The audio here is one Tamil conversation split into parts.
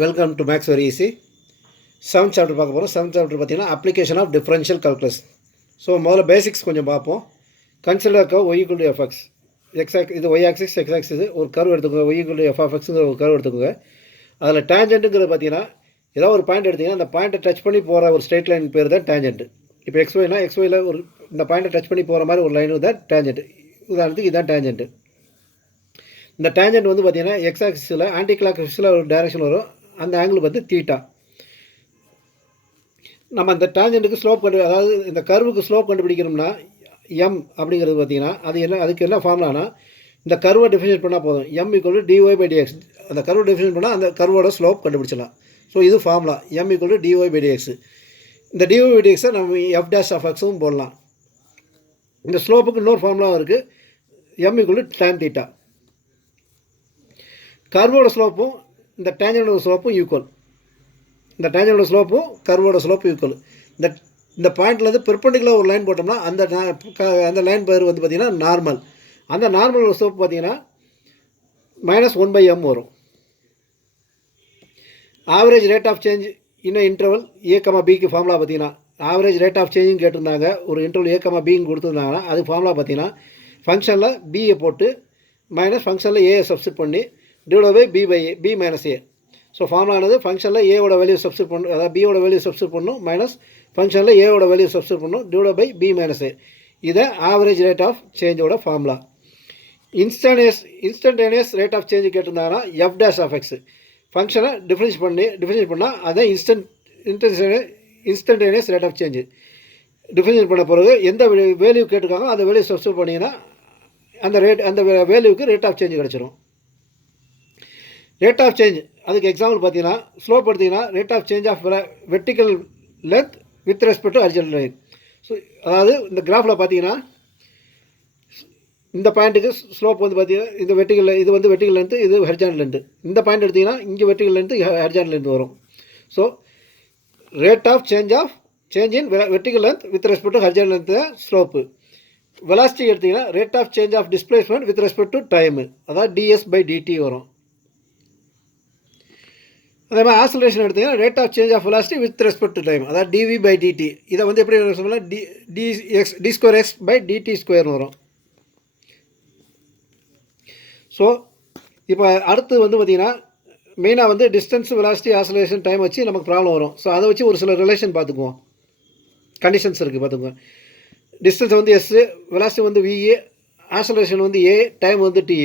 Welcome to Max Very Easy. 7th chapter பார்க்க போகிறோம். 7th chapter பார்த்தீங்கன்னா application of differential calculus. So முதல்ல பேசிக்ஸ் கொஞ்சம் பார்ப்போம். Consider curve y equal to fx. இது y ஆக்சிஸ் x ஆக்சிஸ் ஒரு கர்வ் எடுத்துக்கோங்க. y equal to f of xங்கிற ஒரு கர்வ் எடுத்துக்கோங்க. அதில் டேஞ்சென்ட்டுங்கிறது பார்த்தீங்கன்னா ஏதாவது ஒரு பாயிண்ட் எடுத்தீங்கன்னா அந்த பாயிண்ட்டை டச் பண்ணி போகிற ஒரு ஸ்ட்ரெயிட் லைன் பேர் தான் டேஞ்சென்ட். இப்போ எக்ஸ்ஒய்னா எக்ஸ்ஒயில் ஒரு இந்த பாயிண்ட்டை டச் பண்ணி போகிற மாதிரி ஒரு லைனு தான் டேஞ்சென்ட். உதாரணத்துக்கு இதுதான் டேஞ்சென்ட். இந்த டேஞ்சென்ட் வந்து பார்த்தீங்கன்னா எக்ஸ் ஆக்சிஸில் ஆன்டி கிளாக் ஆக்சிஸில் ஒரு டைரக்ஷன் வரும். அந்த ஆங்கிள் வந்து தீட்டா. நம்ம இந்த டேஞ்சென்ட்டுக்கு ஸ்லோப் அதாவது இந்த கர்வுக்கு ஸ்லோப் கண்டுபிடிக்கணும்னா எம் அப்படிங்கிறது பார்த்தீங்கன்னா அதுக்கு என்ன ஃபார்முலானா இந்த கர்வை டிஃபைன் பண்ணால் போதும். M equal to dy by dx. அந்த கர்வை டிஃபைன் பண்ணால் அந்த கர்வோட ஸ்லோப் கண்டுபிடிச்சிடலாம். ஸோ இது formula m equal to dy by dx. இந்த டிஒய் பை டிஎக்ஸை நம்ம எஃப் டேஷ் ஆஃப் எக்ஸும் போடலாம். இந்த ஸ்லோப்புக்கு இன்னொரு ஃபார்முலாவும் இருக்குது. M equal to tan theta. கர்வோட ஸ்லோப்பும் இந்த டேஞ்சனோட ஸ்லோப்பும் ஈக்குவல். இந்த டேஞ்சனோட ஸ்லோப்பும் கர்வோட ஸ்லோப்பும் ஈக்குவல். இந்த பாயிண்ட்லேருந்து பெர்பெண்டிகுலர் ஒரு லைன் போட்டோம்னா அந்த லைன் பேர் வந்து பார்த்திங்கன்னா நார்மல். அந்த நார்மலோட ஸ்லோப் பார்த்திங்கன்னா -1/m வரும். ஆவரேஜ் ரேட் ஆஃப் சேஞ்ச் இன்னும் இன்டர்வல் a,bக்கு ஃபார்முலா பார்த்திங்கன்னா ஆவரேஜ் ரேட் ஆஃப் சேஞ்சுன்னு கேட்டிருந்தாங்க. ஒரு இன்டர்வல் a,bன்னு கொடுத்துருந்தாங்கன்னா அது ஃபார்முலா பார்த்திங்கன்னா ஃபங்க்ஷனில் பியை போட்டு மைனஸ் ஃபங்க்ஷனில் ஏயை சப்ஸ்டிட் பண்ணி divide by b minus a. So ஃபார்முலானது ஃபங்க்ஷனில் ஏவோட வேல்யூ சப்ஸ்டிட் பண்ணணும், அதாவது பியோட வேல்யூ சப்ஸ்டிட் பண்ணணும், மைனஸ் ஃபங்க்ஷனில் ஏவோட வேல்யூ சப்ஸ்டிட் பண்ணணும், divide by b minus a. இதை ஆவரேஜ் ரேட் ஆஃப் சேஞ்சோட ஃபார்முலா. இன்ஸ்டன்டேனியஸ் ரேட் ஆஃப் சேஞ்சு கேட்டிருந்தாங்கன்னா எஃப் டேஷ் ஆஃப் எக்ஸ். ஃபங்க்ஷனை டிஃபரன்ஷியேட் பண்ணால் அதை instantaneous rate of change. Differentiate பண்ண பிறகு எந்த வேல்யூ கேட்டிருக்காங்களோ அந்த வேல்யூ சப்ஸ்டிட் பண்ணிங்கன்னா அந்த வேல்யூக்கு ரேட் ஆஃப் சேஞ்சு கிடச்சிரும். ரேட் ஆஃப் சேஞ்ச் அதுக்கு எக்ஸாம்பிள் பார்த்தீங்கன்னா ஸ்லோப் எடுத்திங்கன்னா rate of change of vertical length with respect to horizontal line. So அதாவது இந்த கிராஃபில் பார்த்தீங்கன்னா இந்த பாயிண்ட்டுக்கு ஸ்லோப் வந்து பார்த்தீங்கன்னா இது வந்து வெர்டிக்கல் லென்த்து, இது ஹரிசாண்டல் லென்த்து. இந்த பாயிண்ட் எடுத்திங்கன்னா இங்கே வெர்டிக்கல் லென்த்து ஹரிசாண்டல் லென்த் வரும். So rate of change in vertical length with respect to horizontal length slope. Velocity எடுத்திங்கன்னா rate of change of displacement with respect to time, அதாவது ds/dt வரும். அதே மாதிரி ஆக்சலரேஷன் எடுத்திங்கன்னா rate of change of velocity with respect to time, அதாவது dv/dt. இதை வந்து எப்படி சொல்லலாம், d²x/dt² வரும். ஸோ இப்போ அடுத்து வந்து பார்த்திங்கன்னா மெயினாக வந்து டிஸ்டன்ஸ், வெலாசிட்டி, ஆக்சலரேஷன், டைம் வச்சு நமக்கு ப்ராப்ளம் வரும். ஸோ அதை வச்சு ஒரு சில ரிலேஷன் பார்த்துக்குவோம். கண்டிஷன்ஸ் இருக்குது பார்த்துக்குவோம். டிஸ்டன்ஸ் வந்து s, வெலாசிட்டி வந்து v, ஆக்சலரேஷன் வந்து a, டைம் வந்து t.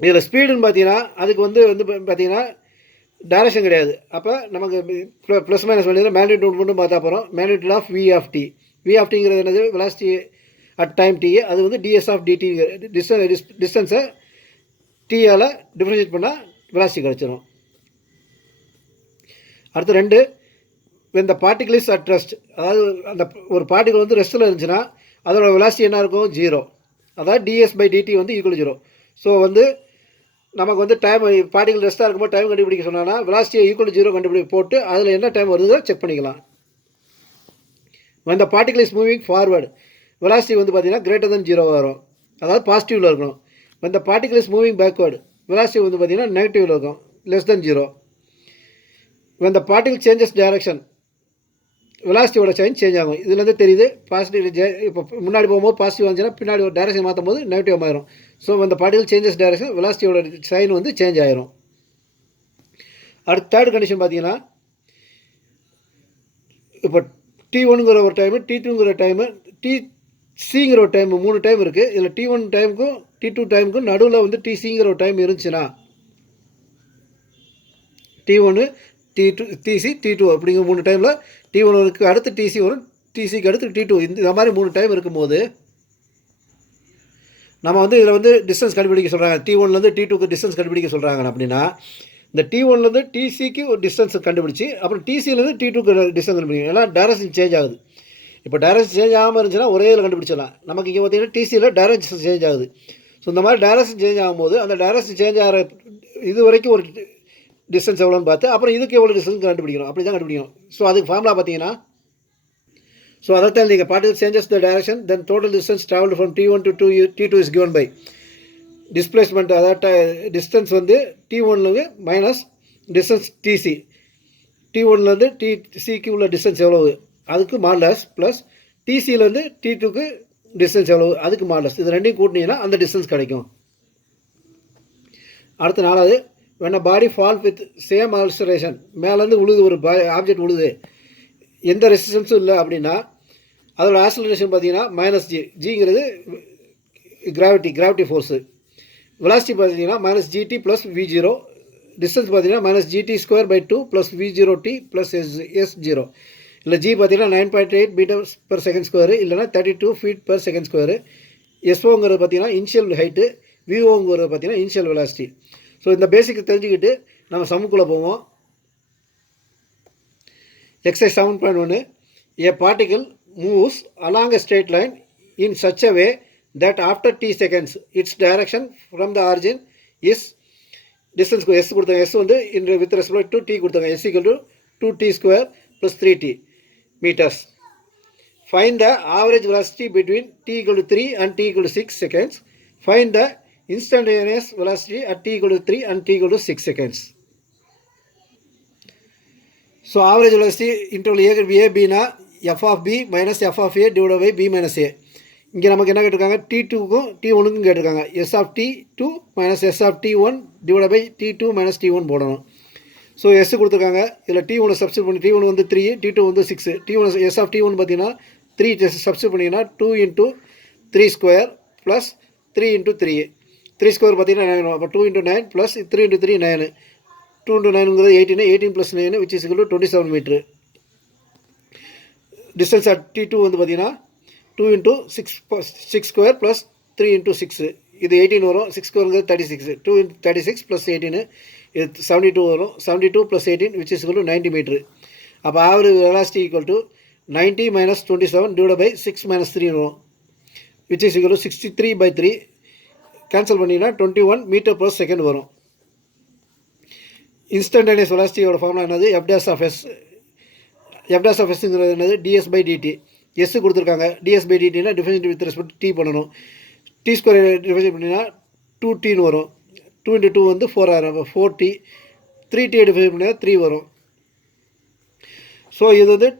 இதில் ஸ்பீடுன்னு பார்த்தீங்கன்னா அதுக்கு வந்து பார்த்தீங்கன்னா டைரக்ஷன் கிடையாது. அப்போ நமக்கு ப்ளஸ் மைனஸ் வேண்டியதில் மேக்னிடியூட் மட்டும் பார்த்தா போகிறோம். மேக்னிடியூட் ஆஃப் v of tங்கிறது என்னது, வெலாசிட்டி அட் டைம் t. அது வந்து ds/dt. டிஸ்டன்ஸை t-ஆல் டிஃபரன்ஷியேட் பண்ணால் வெலாசிட்டி கிடச்சிரும். அடுத்து 2, இந்த பார்ட்டிகிள் இஸ் அட் ரெஸ்ட். அதாவது அந்த ஒரு பார்ட்டிகிள் வந்து ரெஸ்ட்டில் இருந்துச்சுன்னா அதோட வெலாசிட்டி என்ன இருக்கும், 0. அதாவது ds/dt வந்து ஈக்குவல் 0. ஸோ வந்து நமக்கு வந்து டைம் பார்ட்டிகல் ரெஸ்ட்டாக இருக்கும்போது டைம் கண்டுபிடிக்க சொன்னாங்கன்னா வெலாசிட்டியை ஈக்குவல் 0 போட்டு அதில் என்ன டைம் வருதோ செக் பண்ணிக்கலாம். இந்த particle is moving forward, velocity வந்து பார்த்திங்கன்னா >0 வரும், அதாவது பாசிட்டிவில் இருக்கணும். இந்த particle is moving backward, velocity வந்து பார்த்திங்கன்னா நெகட்டிவில் இருக்கும், <0. இந்த பார்ட்டிகல் சேஞ்சஸ் டைரக்ஷன், வெலாசிட்டியோட சேஞ்ச் ஆகும். இதுலேருந்து தெரியுது பாசிட்டிவ். இப்போ முன்னாடி போகும்போது பாசிட்டிவ் வந்துச்சுன்னா பின்னாடி ஒரு டைரக்ஷன் மாற்றும் போது நெகட்டிவ் ஆயிரும். ஸோ அந்த பார்ட்டிகல் சேஞ்சஸ் டைரக்ஷன், வெலாசிட்டியோட சைன் வந்து சேஞ்ச் ஆயிரும். அடுத்த தேர்ட் கண்டிஷன் பார்த்தீங்கன்னா இப்போ t1ங்கிற ஒரு டைமு, t2ங்கிற டைமு, tcங்கிற ஒரு டைமு, 3 டைம் இருக்குது. இதில் t1 டைமுக்கும் t2 டைமுக்கும் நடுவில் வந்து tcங்கிற ஒரு டைம் இருந்துச்சுன்னா t1, t2, tc, t2 அப்படிங்கிற 3 டைமில் t1க்கு அடுத்து tc வரும், tcக்கு அடுத்து t2, இந்த மாதிரி 3 டைம் இருக்கும்போது நம்ம வந்து இதில் வந்து டிஸ்டன்ஸ் கண்டுபிடிக்க சொல்கிறாங்க. t1லேருந்து t2க்கு டிஸ்டன்ஸ் கண்டுபிடிக்க சொல்கிறாங்க. அப்படின்னா இந்த t1லேருந்து tcக்கு ஒரு டிஸ்டன்ஸ் கண்டுபிடிச்சி அப்புறம் tcலேருந்து t2க்கு டிஸ்டன்ஸ் கண்டுபிடிக்கணும். ஏன்னா டைரக்ஷன் சேஞ்ச் ஆகுது. இப்போ டைரக்ஷன் சேஞ்ச் ஆகாமல் இருந்துச்சுன்னா ஒரே இதில் கண்டுபிடிச்சிடலாம். நமக்கு இங்கே பார்த்தீங்கன்னா tcயில் டைரக்ஷன் சேஞ்ச் ஆகுது. ஸோ இந்த மாதிரி டைரக்ஷன் சேஞ்ச் ஆகும்போது அந்த டைரக்ஷன் சேஞ்ச் ஆகிற இது வரைக்கும் ஒரு டிஸ்டன்ஸ் எவ்வளோன்னு பார்த்து அப்புறம் இதுக்கு எவ்வளோ டிஸ்டன்ஸ் கண்டுபிடிக்கணும். அப்படி தான் கண்டுபிடிக்கணும். ஸோ அதுக்கு ஃபார்முலா பார்த்தீங்கன்னா, ஸோ அதைத்தான் நீங்கள் particle changes the direction then total distance travelled from t1 to t2 is given by displacement. அதாவது டிஸ்டன்ஸ் வந்து t1 மைனஸ் டிஸ்டன்ஸ் டிசி, T1லேருந்து டிசிக்கு உள்ள டிஸ்டன்ஸ் எவ்வளவு அதுக்கு மாடலஸ் ப்ளஸ் டிசியிலேருந்து T2க்கு டிஸ்டன்ஸ் எவ்வளவு அதுக்கு மாடலஸ். இது ரெண்டையும் கூட்டினீங்கன்னா அந்த டிஸ்டன்ஸ் கிடைக்கும். அடுத்த 4வது, when a body fall with same acceleration, மேலேருந்து உழுது ஒரு ஆப்ஜெக்ட் உழுது எந்த ரெசிஸ்டன்ஸும் இல்லை அப்படின்னா அதோட ஆக்சலரேஷன் பார்த்தீங்கன்னா -g, ஜிங்கிறது கிராவிட்டி ஃபோர்ஸு. வெலாசிட்டி பார்த்தீங்கன்னா -gt ப்ளஸ் v0, டிஸ்டன்ஸ் பார்த்தீங்கன்னா -gt²/2 plus v0t plus s0. இல்லை ஜி பார்த்தீங்கன்னா 9.8 மீட்டர்ஸ் பெர் செகண்ட் ஸ்கொயரு, இல்லைனா 32 ஃபீட் பெர் செகண்ட் ஸ்கொயரு. எஸ்ஓங்கிறது பார்த்தீங்கன்னா இனிஷியல் ஹைட்டு, விஓங்கிறது பார்த்தீங்கன்னா இனிஷியல் வெலாசிட்டி. ஸோ இந்த பேசிக் தெரிஞ்சுக்கிட்டு நம்ம சம்முக்குள்ளே போவோம். Exercise 7.1, a particle moves along a straight line in such a way that after t seconds its direction from the origin is distance s கொடுத்தாங்க. s வந்து with respect to t கொடுத்தாங்க. s equal to 2t² plus 3t meters. Find the average velocity between t equal to 3 and t equal to 6 seconds. Find the instantaneous velocity at t equal to 3 and t equal to 6 seconds. So average velocity interval a b na f of b minus f of a divided by b minus a. இங்கே நமக்கு என்ன கேட்டிருக்காங்க, T2க்கும் T1க்கும் கேட்டிருக்காங்க. s of t2 minus s of t1 divided by t2 minus t1 போடணும். ஸோ எஸ் கொடுத்துருக்காங்க. இதில் T1 சப்ஸ்டியூட் பண்ணி T1 வந்து 3, T2 வந்து 6. T1 s of t1 பார்த்தீங்கன்னா 3 சப்ஸ்டியூட் பண்ணிங்கன்னா 2 into 3² ப்ளஸ் 3 into 3. 3² பார்த்தீங்கன்னா 9. அப்போ 2 into 9 ப்ளஸ் 3 into 3 9. 2 into 9ங்கிறது 18, 18 plus 9 which is equal to 27 metre. Distance at T2 வந்து பார்த்தீங்கன்னா 2 into 6² ப்ளஸ் 3 into 6. இது 18 வரும், 6²ங்கிறது 36. 2 into 36 ப்ளஸ் 18 இது 72 வரும். 72 plus 18 which is equal to 90 metre. அப்போ average velocity equal to 90 minus 27 divided by 6 minus 3 வரும், which is equal to 63/3. Cancel பண்ணிங்கன்னா 21 மீட்டர் per செகண்ட் வரும். இன்ஸ்டன்டேனியஸ் வெலாசிட்டியோட ஃபார்முலா என்னது, f dash of s. f dash of sங்கிறது என்னது, ds/dt. s கொடுத்துருக்காங்க. ds/dtனா டிஃபரன்ஷியேட் வித் ரெஸ்பெக்ட் டி பண்ணணும். t² டிஃபரன்ஷியேட் பண்ணிங்கன்னா 2tன்னு வரும். 2 into 2 வந்து 4 ஆகும். 4t. 3t டிஃபரன்ஷியேட் பண்ணிங்கன்னா 3 வரும். ஸோ இது வந்து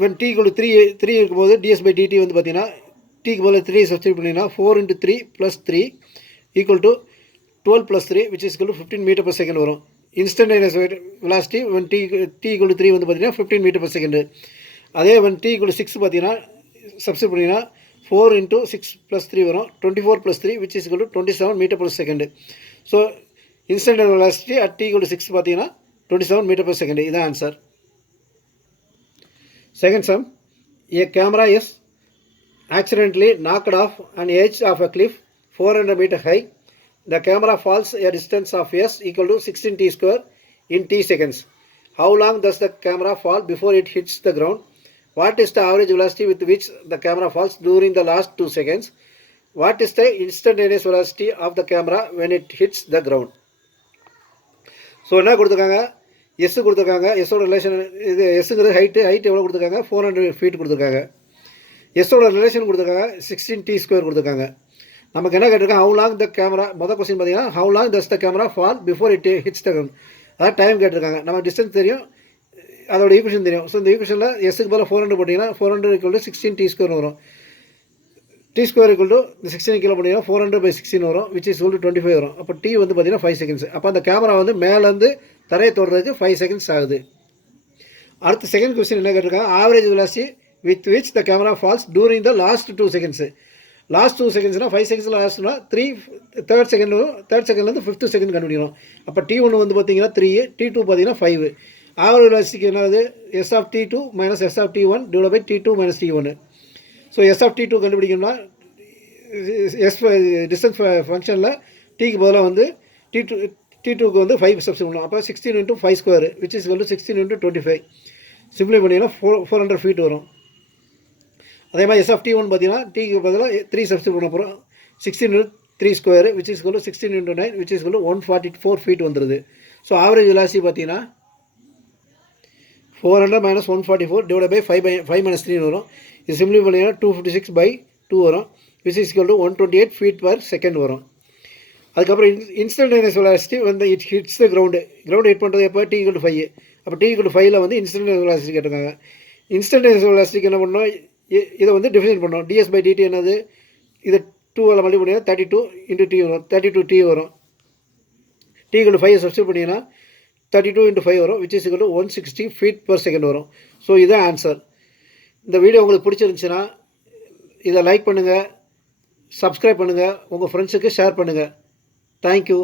when t equal to 3 இருக்கும்போது ds/dt வந்து பார்த்தீங்கன்னா t-க்கு பதில் 3 சப்ஸ்டியூட் பண்ணிங்கன்னா 4 into 3 plus 3 equal to 12 plus 3 which is equal to 15 meter per second வரும். Instantaneous velocity when t equal to 3 வந்து பார்த்தீங்கன்னா 15 meter per second. அதே when t equal to 6 பார்த்தீங்கன்னா சப்ஸ்டியூட் பண்ணிங்கன்னா 4 into 6 plus 3 வரும், 24 plus 3 which is equal to 27 meter per second. So instantaneous velocity at t equal to 6 பார்த்தீங்கன்னா 27 meter per second. இதான் answer. Second sum, a camera is accidentally knocked off an edge of a cliff 400 meter high. The camera falls a distance of s equal to 16t² in t seconds. How long does the camera fall before it hits the ground? What is the average velocity with which the camera falls during the last 2 seconds? What is the instantaneous velocity of the camera when it hits the ground? So என்ன கொடுத்துருக்காங்க, எஸ் கொடுத்துருக்காங்க. எஸ்ஸோட ரிலேஷன் இது எஸ்ஸுங்கிறது ஹைட்டு எவ்வளோ கொடுத்துருக்காங்க, 400 ஃபீட் கொடுத்துருக்காங்க. எஸ்ஸோட ரிலேஷன் கொடுத்துருக்காங்க 16t² கொடுத்துருக்காங்க. நமக்கு என்ன கேட்டிருக்காங்க, ஹவு லாங் த கேமரா. மொதல் கொஸ்டின் பார்த்தீங்கன்னா how long does the camera fall before it hits the ground. அதாவது டைம் கேட்டிருக்காங்க. நமக்கு டிஸ்டன்ஸ் தெரியும், அதோட ஈக்குவேஷன் தெரியும். ஸோ இந்த ஈக்குவேஷனில் எஸ்ஸுக்கு பதில் 400 போட்டிங்கன்னா 400 equal to 16t² வரும். t² equal to 16 கிலோ பண்ணிங்கன்னா 400/16 வரும், which is equal to 25 வரும். அப்போ t வந்து பார்த்தீங்கன்னா 5 seconds. அப்போ அந்த கேமரா வந்து மேலேருந்து தரையை தொடுறதுக்கு 5 seconds ஆகுது. அடுத்த செகண்ட் கொஸ்டின் என்ன கேட்டிருக்காங்க, average velocity with which the camera falls during the last 2 seconds. Last 2 secondsனா 5 seconds லாஸ்ட்னா தேர்ட் செகண்ட்லேருந்து 5th செகண்ட் கண்டுபிடிக்கணும். அப்போ t1 வந்து பார்த்தீங்கன்னா 3, t2 பார்த்தீங்கன்னா 5. ஆவரேஜ் வெலாசிட்டிக்கு என்னது, s of t2 minus s of t1 divided by t2 minus t1. So s of t2 கண்டுபிடிக்கணும்னா s டிஸ்டன்ஸ் ஃபங்க்ஷனில் tக்கு பதிலாக வந்து t2க்கு வந்து 5 சப்ஸ்டியூட் பண்ணலாம். அப்போ 16 into 5² which is equal to 16 into 25. சிம்பிளை பண்ணிங்கன்னா 400 ஃபீட் வரும். அதே மாதிரி s of t1 பார்த்தீங்கன்னா tக்கு பதிலாக 3 சப்ஸ்டியூட் பண்ண போகிறோம். 16 into 3² which is equal to 16 into 9 which is equal to 144 feet வந்துடுது. ஸோ ஆவரேஜ் வெலாசிட்டி பார்த்தீங்கன்னா 400 minus 144 divided by 5 minus 3 வரும். இது சிம்பிளை பண்ணிங்கன்னா 256/2 வரும், which is equal to 128 feet per second வரும். அதுக்கப்புறம் இன்ஸ்டன்டேனியஸ் வெலாசிட்டி வந்து it hits the ground hit பண்ணுறது எப்போ T = 5. அப்போ T = 5ல் வந்து இன்ஸ்டன்டேனியஸ் வெலாசிட்டி கேட்டிருக்காங்க. இன்ஸ்டன்டேனியஸ் வெலாசிட்டிக்கு என்ன பண்ணோம், இதை வந்து டிஃபைன் பண்ணோம். ds/dt என்னது, இதை 2ஆல் மல்டிப்ளை பண்ணிங்கன்னா 32 × t வரும், 32t வரும். T = 5 சப்ஸ்டியூட் பண்ணிங்கன்னா 32 × 5 வரும், which is equal to 160 feet/second வரும். ஸோ இதுதான் ஆன்சர். இந்த வீடியோ உங்களுக்கு பிடிச்சிருந்துச்சுன்னா இதை லைக் பண்ணுங்கள், சப்ஸ்கிரைப் பண்ணுங்கள், உங்கள் ஃப்ரெண்ட்ஸுக்கு ஷேர் பண்ணுங்கள். தேங்க்யூ.